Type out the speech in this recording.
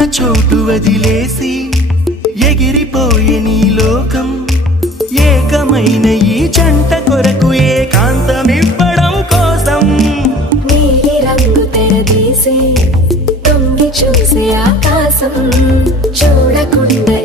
ఉన్న చోటు వదిలేసి ఎగిరిపోయే నీ లోకం ఏకమైన ఈ జంట కొరకు ఏకాంతమివ్వడం కోసం నీలి రంగు తెరదీసి తొంగి చూసే ఆకాశం చూడకుండా